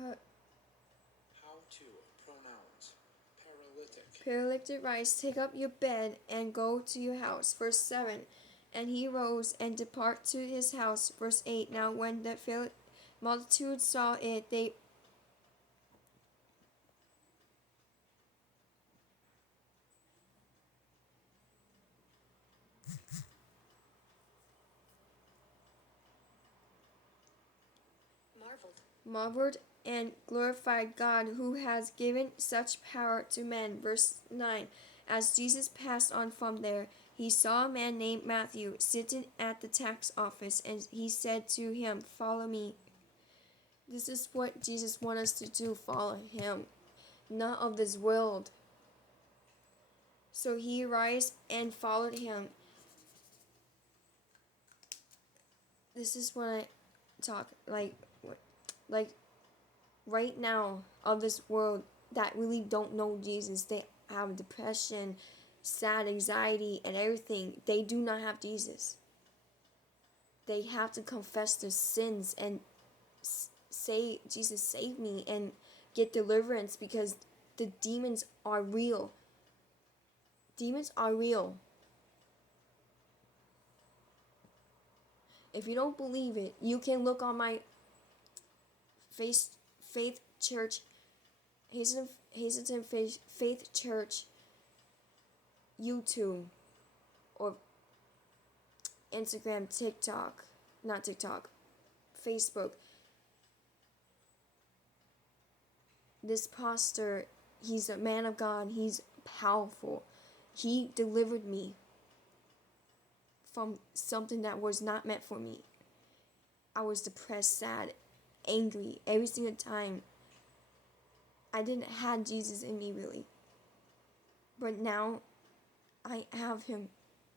How to pronouns paralytic. Paralytic rise, take up your bed and go to your house. Verse 7. And he rose and departed to his house. Verse 8. Now when the multitude saw it, they marveled and glorified God who has given such power to men. Verse 9. As Jesus passed on from there, he saw a man named Matthew sitting at the tax office, and he said to him, "Follow me." This is what Jesus wants us to do, follow him, not of this world. So he arose and followed him. This is when I talk like right now of this world that really don't know Jesus. They have depression, sad anxiety, and everything. They do not have Jesus. They have to confess their sins and say, "Jesus, save me," and get deliverance, because the demons are real. Demons are real. If you don't believe it, you can look on my Faith Church, Hazelton Faith Church YouTube or Instagram, TikTok, not TikTok, Facebook. This pastor, he's a man of God. He's powerful. He delivered me from something that was not meant for me. I was depressed, sad, angry every single time. I didn't have Jesus in me really. But now I have him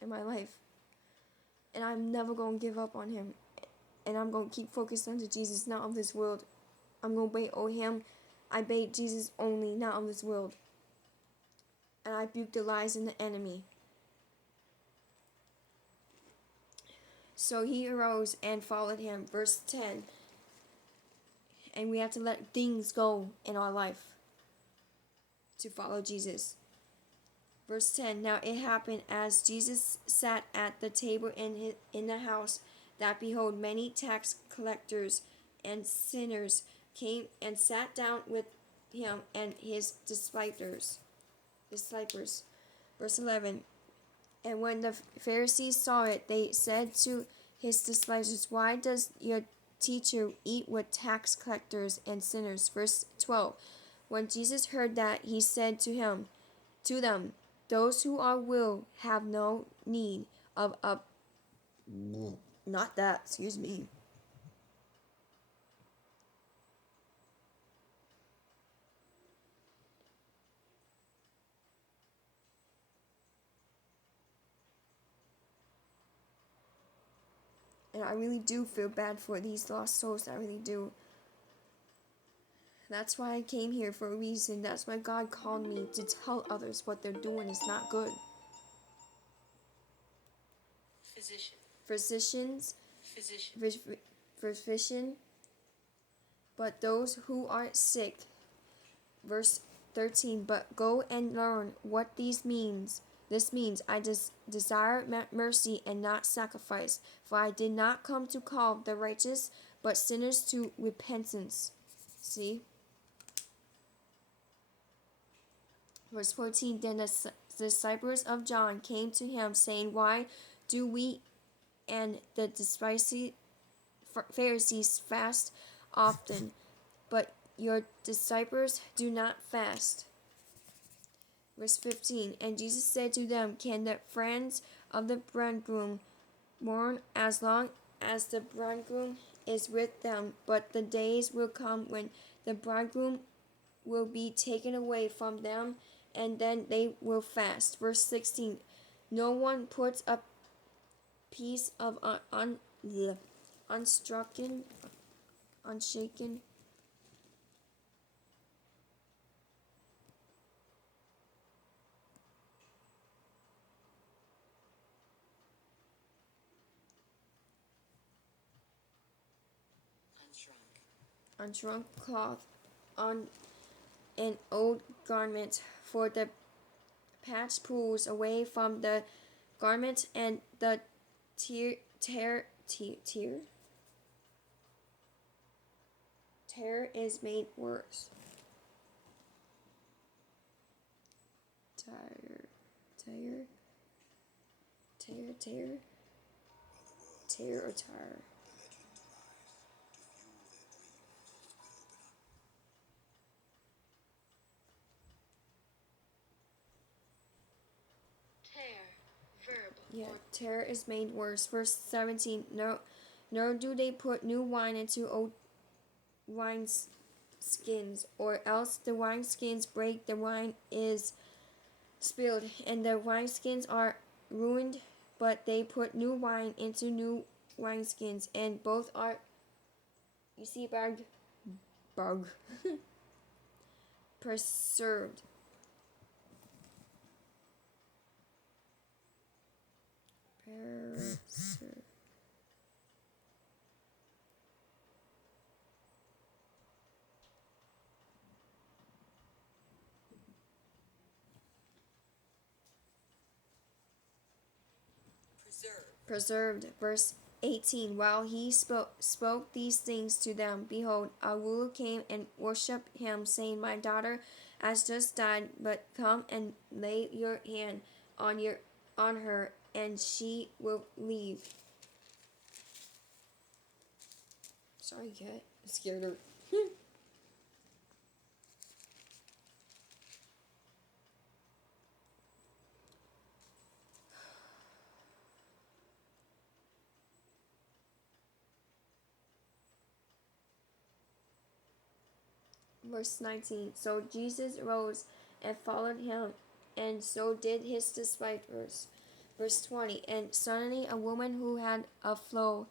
in my life. And I'm never going to give up on him. And I'm going to keep focused on Jesus, not of this world. I'm going to obey him. I obey Jesus only, not of this world. And I rebuke the lies in the enemy. So he arose and followed him. Verse 10. And we have to let things go in our life to follow Jesus. Verse 10. Now it happened as Jesus sat at the table in the house, that behold, many tax collectors and sinners came and sat down with him and his disciples. Verse 11. And when the Pharisees saw it, they said to his disciples, "Why does your teacher eat with tax collectors and sinners?" Verse 12. When Jesus heard that, he said to them, "Those who are well have no need of a not that, excuse me." And I really do feel bad for these lost souls. I really do. That's why I came here, for a reason. That's why God called me to tell others what they're doing is not good. Physicians, physician, but those who are sick. Verse 13. But go and learn what this means. I desire mercy and not sacrifice, for I did not come to call the righteous, but sinners to repentance. See? Verse 14. Then the disciples of John came to him, saying, "Why do we and the Pharisees fast often, but your disciples do not fast?" Verse 15. And Jesus said to them, "Can the friends of the bridegroom mourn as long as the bridegroom is with them? But the days will come when the bridegroom will be taken away from them, and then they will fast." Verse 16. No one puts a piece of unshaken on drunk cloth, on an old garment, for the patch pulls away from the garment, and the tear is made worse. Tear or tire. Yeah, tear is made worse. Verse 17. Nor do they put new wine into old wineskins, or else the wineskins break, the wine is spilled, and the wineskins are ruined. But they put new wine into new wineskins, and both are, you see, bug preserved. Preserved. Preserved. Verse 18. While he spoke these things to them, behold, a ruler came and worshipped him, saying, My daughter has just died, but come and lay your hand on her, and she will live. Sorry, cat. I scared her. Verse 19. So Jesus rose and followed him, and so did his disciples. Verse 20. And suddenly a woman who had a flow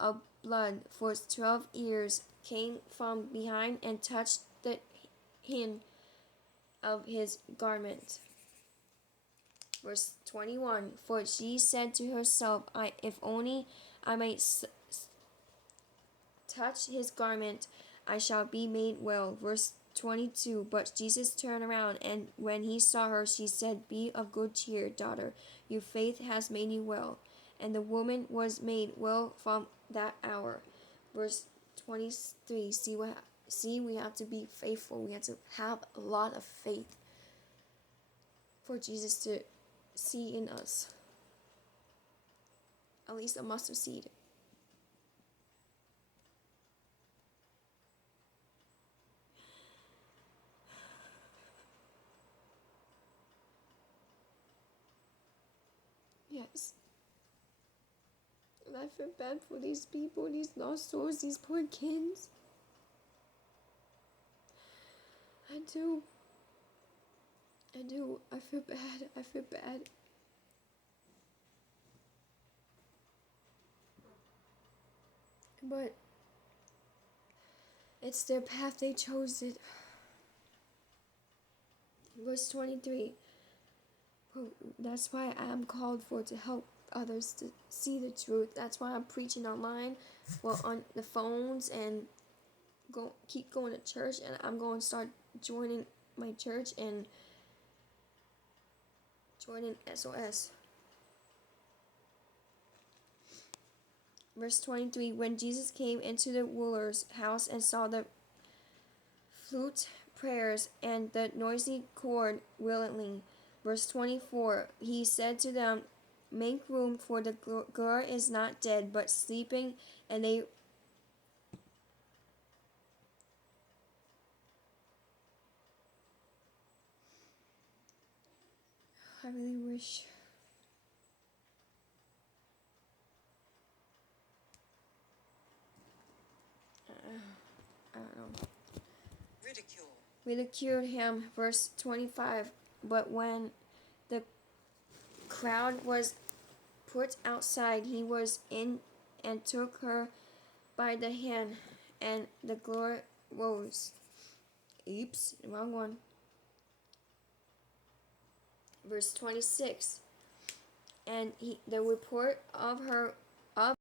of blood for 12 years came from behind and touched the hem of his garment. Verse 21. For she said to herself, if only I might touch his garment, I shall be made well. Verse 22. But Jesus turned around, and when he saw her, she said, Be of good cheer, daughter. Your faith has made you well. And the woman was made well from that hour. Verse 23. See, we have to be faithful. We have to have a lot of faith for Jesus to see in us. At least a mustard seed. Yes. And I feel bad for these people, these lost souls, these poor kids. I do. I feel bad. But it's their path, they chose it. Verse 23. That's why I am called for, to help others to see the truth. That's why I'm preaching online, well, on the phones, and keep going to church, and I'm going to start joining my church and joining SOS. Verse 23. When Jesus came into the ruler's house and saw the flute prayers and the noisy chord willingly. Verse 24. He said to them, Make room, for the girl is not dead, but sleeping. And they I really wish. I don't know. Ridiculed him. Verse 25. But when the crowd was put outside, he was in and took her by the hand, and the glory rose. Oops, wrong one. Verse 26. And the report of her